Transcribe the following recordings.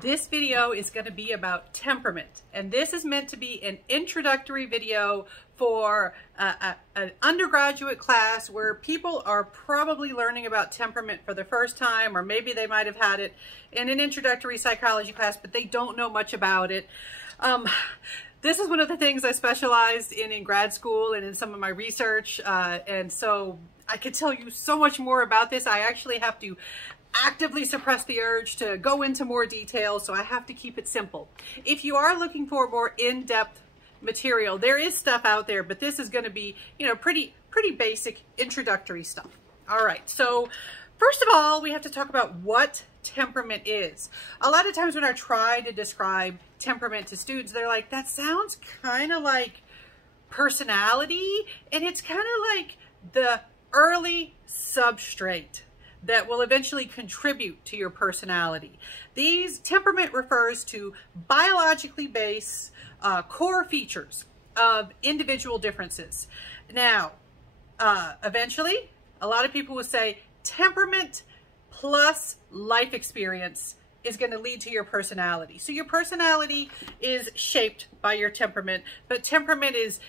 This video is going to be about temperament, and this is meant to be an introductory video for an undergraduate class where people are probably learning about temperament for the first time, or maybe they might have had it in an introductory psychology class, but they don't know much about it. This is one of the things I specialized in grad school and in some of my research, and so I could tell you so much more about this. I actually have to actively suppress the urge to go into more detail, so I have to keep it simple. If you are looking for more in-depth material, there is stuff out there, but this is going to be, you know, pretty basic introductory stuff. All right, so first of all, we have to talk about what temperament is. A lot of times when I try to describe temperament to students, they're like, that sounds kind of like personality, and it's kind of like the early substrate that will eventually contribute to your personality. Temperament refers to biologically based core features of individual differences. Now, eventually, a lot of people will say temperament plus life experience is going to lead to your personality. So your personality is shaped by your temperament, but temperament is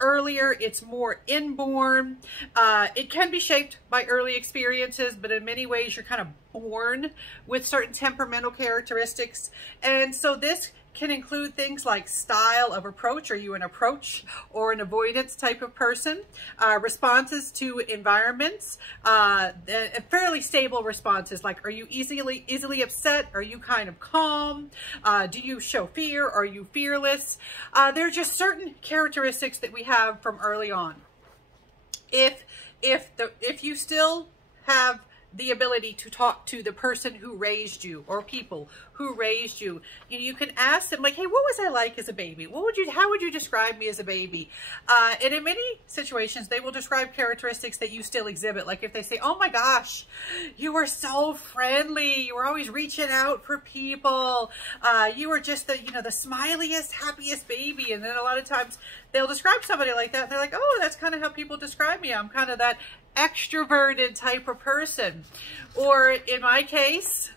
earlier, it's more inborn. It can be shaped by early experiences, but in many ways you're kind of born with certain temperamental characteristics. And so this can include things like style of approach. Are you an approach or an avoidance type of person? Responses to environments, fairly stable responses, like are you easily upset? Are you kind of calm? Do you show fear? Are you fearless? There are just certain characteristics that we have from early on. If you still have the ability to talk to the person who raised you or people who raised you, you can ask them, like, hey, what was I like as a baby? How would you describe me as a baby? And in many situations, they will describe characteristics that you still exhibit. Like if they say, oh my gosh, you were so friendly. You were always reaching out for people. You were just the smiliest, happiest baby. And then a lot of times they'll describe somebody like that. And they're like, oh, that's kind of how people describe me. I'm kind of that extroverted type of person. Or in my case,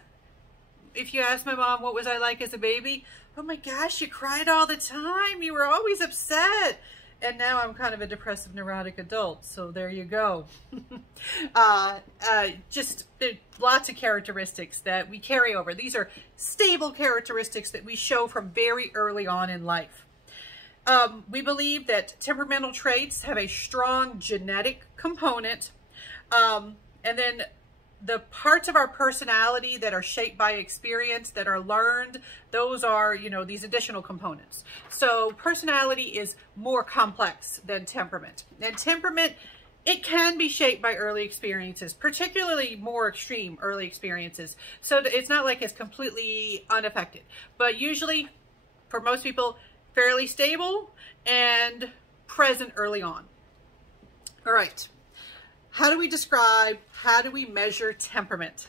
if you ask my mom, what was I like as a baby? Oh my gosh, you cried all the time. You were always upset. And now I'm kind of a depressive, neurotic adult. So there you go. Just lots of characteristics that we carry over. These are stable characteristics that we show from very early on in life. We believe that temperamental traits have a strong genetic component, and then the parts of our personality that are shaped by experience, that are learned, those are, these additional components. So personality is more complex than temperament. And temperament, it can be shaped by early experiences, particularly more extreme early experiences. So it's not like it's completely unaffected, but usually for most people, fairly stable and present early on. All right. How do we measure temperament?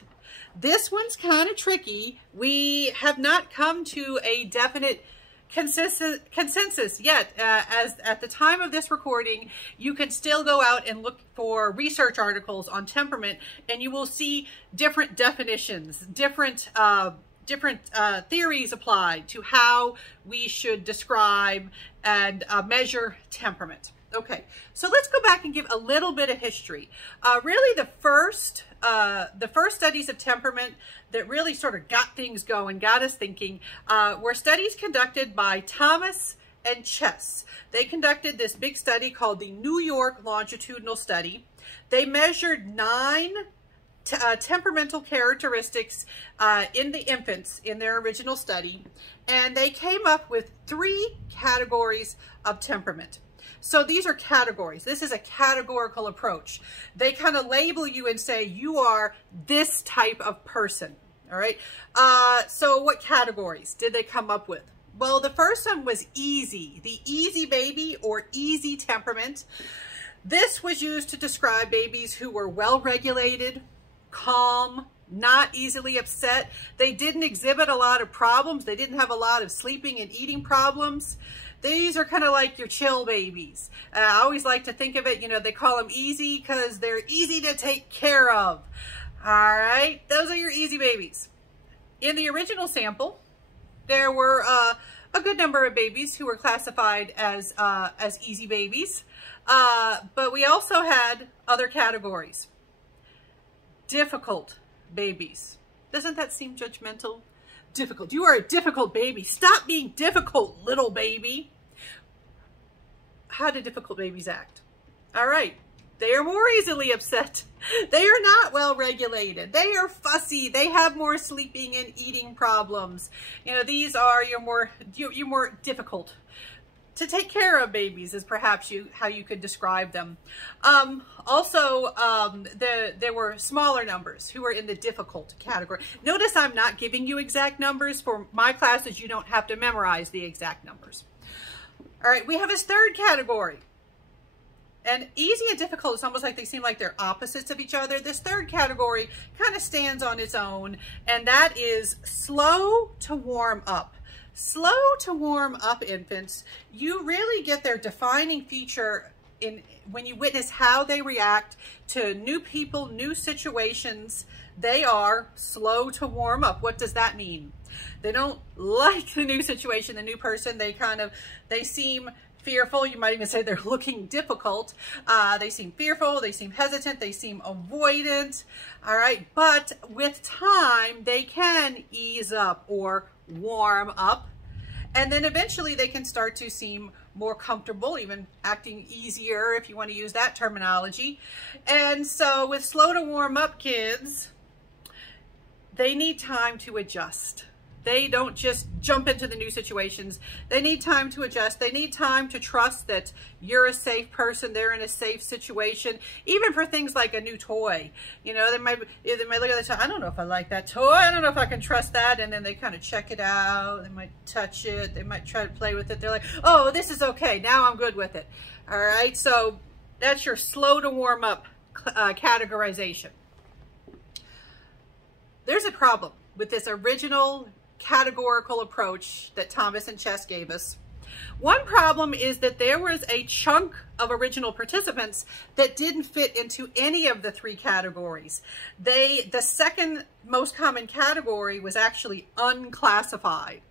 This one's kind of tricky. We have not come to a definite consensus yet. As at the time of this recording, you can still go out and look for research articles on temperament, and you will see different definitions, different theories applied to how we should describe and measure temperament. Okay, so let's go back and give a little bit of history. Really, the first studies of temperament that really sort of got things going, got us thinking, were studies conducted by Thomas and Chess. They conducted this big study called the New York Longitudinal Study. They measured 9 temperamental characteristics in the infants in their original study, and they came up with 3 categories of temperament. So these are categories. This is a categorical approach. They kind of label you and say you are this type of person. All right. So what categories did they come up with? Well, the first one was easy, the easy baby or easy temperament. This was used to describe babies who were well-regulated, calm, not easily upset. They didn't exhibit a lot of problems. They didn't have a lot of sleeping and eating problems. These are kind of like your chill babies. I always like to think of it, they call them easy because they're easy to take care of. All right, those are your easy babies. in the original sample, there were a good number of babies who were classified as easy babies, but we also had other categories. Difficult babies. Doesn't that seem judgmental? Difficult. You are a difficult baby. Stop being difficult, little baby. How do difficult babies act? All right. They are more easily upset. They are not well regulated. They are fussy. They have more sleeping and eating problems. You know, these are your more difficult to take care of babies, is perhaps how you could describe them. Also, there were smaller numbers who were in the difficult category. Notice I'm not giving you exact numbers. For my classes, you don't have to memorize the exact numbers. All right, we have this third category. And easy and difficult is almost like they seem like they're opposites of each other. This third category kind of stands on its own, and that is slow to warm up. Slow to warm up infants, you really get their defining feature when you witness how they react to new people, new situations. They are slow to warm up. What does that mean? They don't like the new situation, the new person. They seem fearful. You might even say they're looking difficult. They seem fearful. They seem hesitant. They seem avoidant. All right. But with time, they can ease up or warm up. And then eventually they can start to seem more comfortable, even acting easier, if you want to use that terminology. And so with slow to warm up kids, they need time to adjust. They don't just jump into the new situations. They need time to adjust. They need time to trust that you're a safe person. They're in a safe situation. Even for things like a new toy. You know, they might look at the toy. I don't know if I like that toy. I don't know if I can trust that. And then they kind of check it out. They might touch it. They might try to play with it. They're like, oh, this is okay. Now I'm good with it. All right. So that's your slow to warm up categorization. There's a problem with this original categorical approach that Thomas and Chess gave us. One problem is that there was a chunk of original participants that didn't fit into any of the three categories. The second most common category was actually unclassified.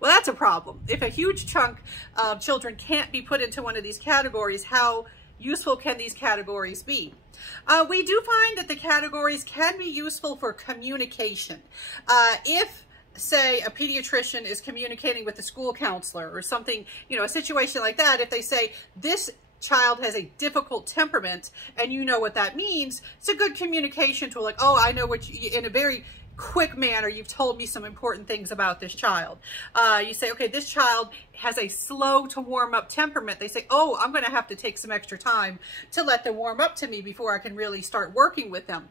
Well, that's a problem. If a huge chunk of children can't be put into one of these categories, how useful can these categories be? We do find that the categories can be useful for communication. If say a pediatrician is communicating with the school counselor or something, you know, a situation like that, if they say this child has a difficult temperament and you know what that means, it's a good communication tool. Like, oh, I know what you, in a very quick manner, you've told me some important things about this child. You say, okay, this child has a slow to warm up temperament. They say, oh, I'm going to have to take some extra time to let them warm up to me before I can really start working with them.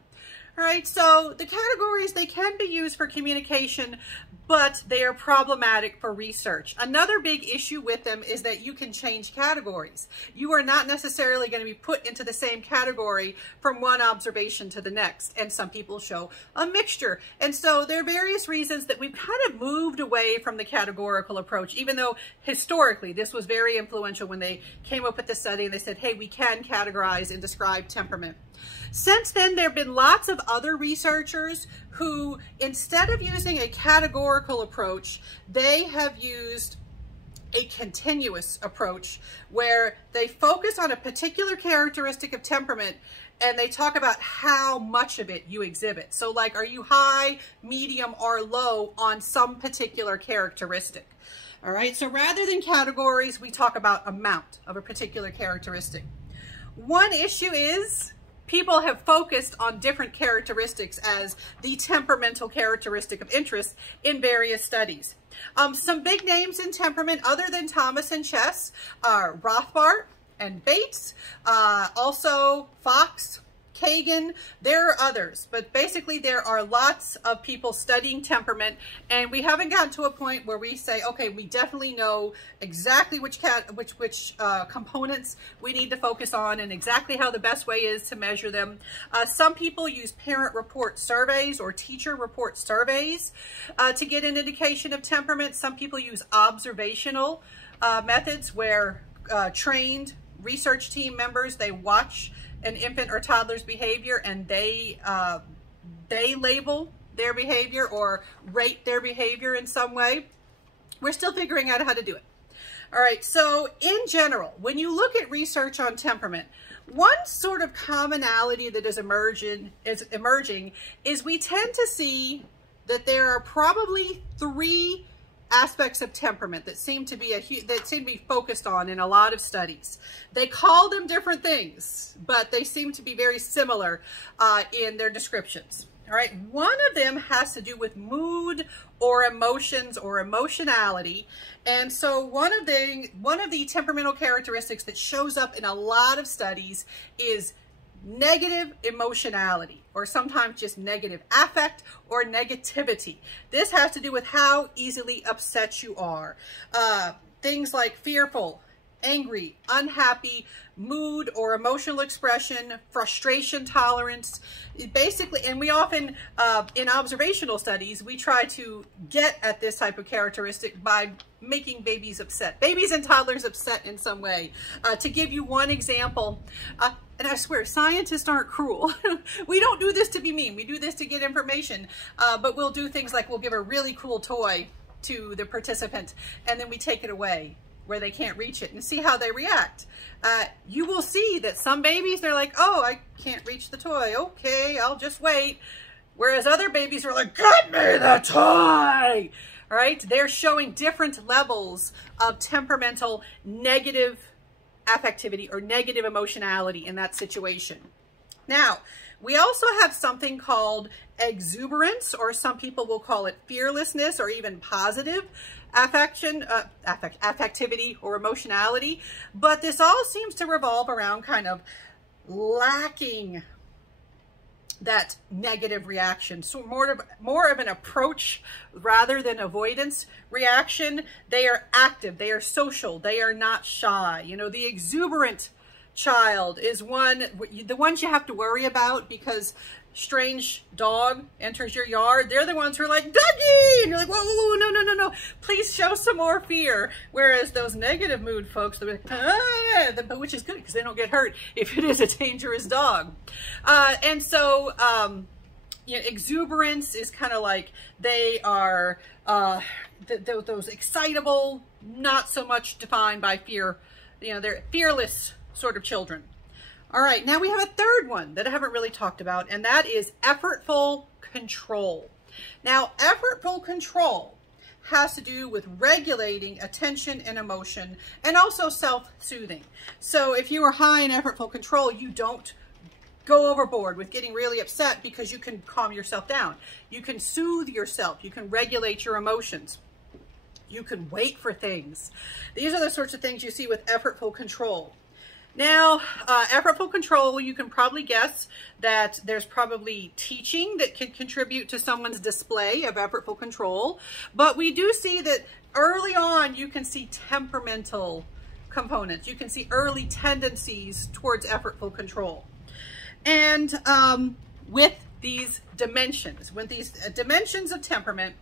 All right, so the categories, they can be used for communication, but they are problematic for research. Another big issue with them is that you can change categories. You are not necessarily going to be put into the same category from one observation to the next, and some people show a mixture. And so there are various reasons that we've kind of moved away from the categorical approach, even though historically this was very influential when they came up with this study and they said, hey, we can categorize and describe temperament. Since then, there have been lots of other researchers who, instead of using a categorical approach, they have used a continuous approach where they focus on a particular characteristic of temperament and they talk about how much of it you exhibit. So like, are you high, medium, or low on some particular characteristic? All right, so rather than categories, we talk about amount of a particular characteristic. One issue is people have focused on different characteristics as the temperamental characteristic of interest in various studies. Some big names in temperament other than Thomas and Chess are Rothbart and Bates, also Fox, Kagan. There are others, but basically there are lots of people studying temperament, and we haven't gotten to a point where we say, okay, we definitely know exactly which components we need to focus on and exactly how the best way is to measure them. Some people use parent report surveys or teacher report surveys to get an indication of temperament. Some people use observational methods where trained research team members, they watch an infant or toddler's behavior and they label their behavior or rate their behavior in some way. We're still figuring out how to do it. All right, so in general, when you look at research on temperament, one sort of commonality that is emerging is we tend to see that there are probably 3 aspects of temperament that seem to be focused on in a lot of studies. They call them different things, but they seem to be very similar in their descriptions. All right, one of them has to do with mood or emotions or emotionality. And so one of the temperamental characteristics that shows up in a lot of studies is negative emotionality, or sometimes just negative affect or negativity. This has to do with how easily upset you are. Things like fearful, angry, unhappy, mood or emotional expression, frustration tolerance, basically, and we often, in observational studies, we try to get at this type of characteristic by making babies upset, babies and toddlers upset in some way. To give you one example, and I swear, scientists aren't cruel. We don't do this to be mean. We do this to get information, but we'll do things like we'll give a really cool toy to the participant, and then we take it away where they can't reach it and see how they react. You will see that some babies, they're like, oh, I can't reach the toy. Okay, I'll just wait. Whereas other babies are like, get me the toy. All right, they're showing different levels of temperamental negative affectivity or negative emotionality in that situation. Now, we also have something called exuberance, or some people will call it fearlessness, or even positive affectivity or emotionality. But this all seems to revolve around kind of lacking that negative reaction. So more of an approach rather than avoidance reaction. They are active, they are social, they are not shy. You know, the exuberant child is the ones you have to worry about because strange dog enters your yard. They're the ones who are like, Dougie! And you're like, whoa, whoa, whoa, no, no, no, no. Please show some more fear. Whereas those negative mood folks, they're like, ah, which is good because they don't get hurt if it is a dangerous dog. And so, you know, exuberance is kind of like they are those excitable, not so much defined by fear. You know, they're fearless sort of children. All right, now we have a third one that I haven't really talked about, and that is effortful control. Now, effortful control has to do with regulating attention and emotion, and also self-soothing. So if you are high in effortful control, you don't go overboard with getting really upset because you can calm yourself down. You can soothe yourself. You can regulate your emotions. You can wait for things. These are the sorts of things you see with effortful control. Now, effortful control, you can probably guess that there's probably teaching that can contribute to someone's display of effortful control. But we do see that early on, you can see temperamental components. You can see early tendencies towards effortful control. And with these dimensions of temperament,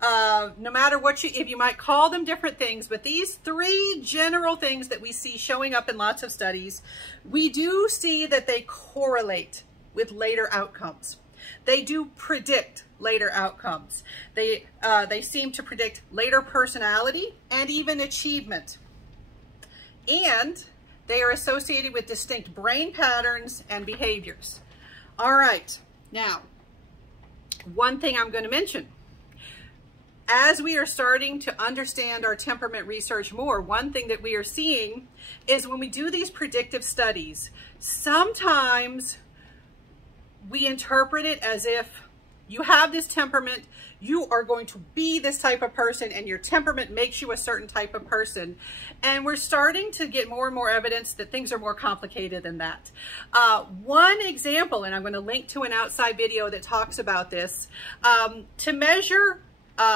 no matter what if you might call them different things, but these 3 general things that we see showing up in lots of studies, we do see that they correlate with later outcomes. They do predict later outcomes. They seem to predict later personality and even achievement. And they are associated with distinct brain patterns and behaviors. All right, now, one thing I'm going to mention. As we are starting to understand our temperament research more, one thing that we are seeing is when we do these predictive studies, sometimes we interpret it as if you have this temperament, you are going to be this type of person, and your temperament makes you a certain type of person. And we're starting to get more and more evidence that things are more complicated than that. One example, and I'm going to link to an outside video that talks about this, to measure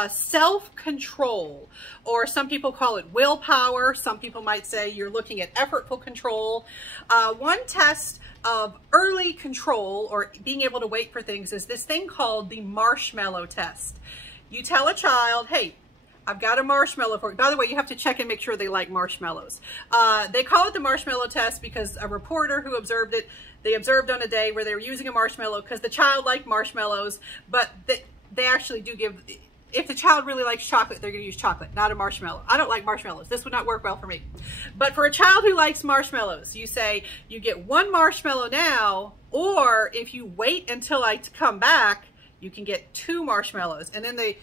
self-control, or some people call it willpower. Some people might say you're looking at effortful control. One test of early control, or being able to wait for things, is this thing called the marshmallow test. You tell a child, hey, I've got a marshmallow for you. By the way, you have to check and make sure they like marshmallows. They call it the marshmallow test because a reporter who observed it, they observed on a day where they were using a marshmallow because the child liked marshmallows, but they actually do give, if the child really likes chocolate, they're going to use chocolate, not a marshmallow. I don't like marshmallows. This would not work well for me. But for a child who likes marshmallows, you say you get 1 marshmallow now, or if you wait until I come back, you can get 2 marshmallows. And then they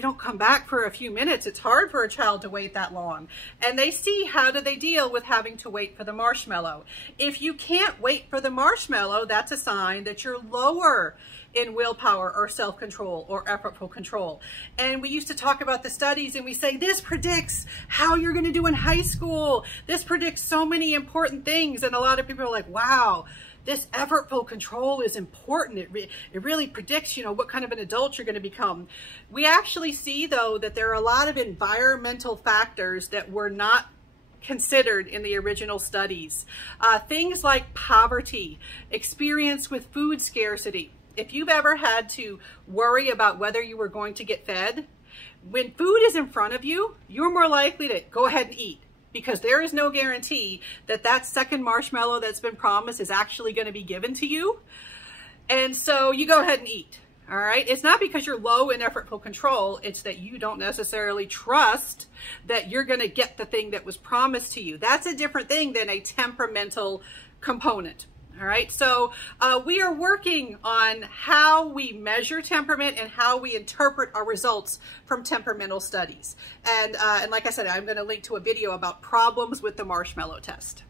don't come back for a few minutes. It's hard for a child to wait that long. And they see how do they deal with having to wait for the marshmallow. If you can't wait for the marshmallow, that's a sign that you're lower in willpower or self-control or effortful control. And we used to talk about the studies and we say, this predicts how you're gonna do in high school. This predicts so many important things. And a lot of people are like, wow, this effortful control is important. It really predicts, you know, what kind of an adult you're going to become. We actually see, though, that there are a lot of environmental factors that were not considered in the original studies. Things like poverty, experience with food scarcity. If you've ever had to worry about whether you were going to get fed, when food is in front of you, you're more likely to go ahead and eat, because there is no guarantee that that second marshmallow that's been promised is actually going to be given to you. And so you go ahead and eat. All right. It's not because you're low in effortful control. It's that you don't necessarily trust that you're going to get the thing that was promised to you. That's a different thing than a temperamental component. All right, so we are working on how we measure temperament and how we interpret our results from temperamental studies. And like I said, I'm going to link to a video about problems with the marshmallow test.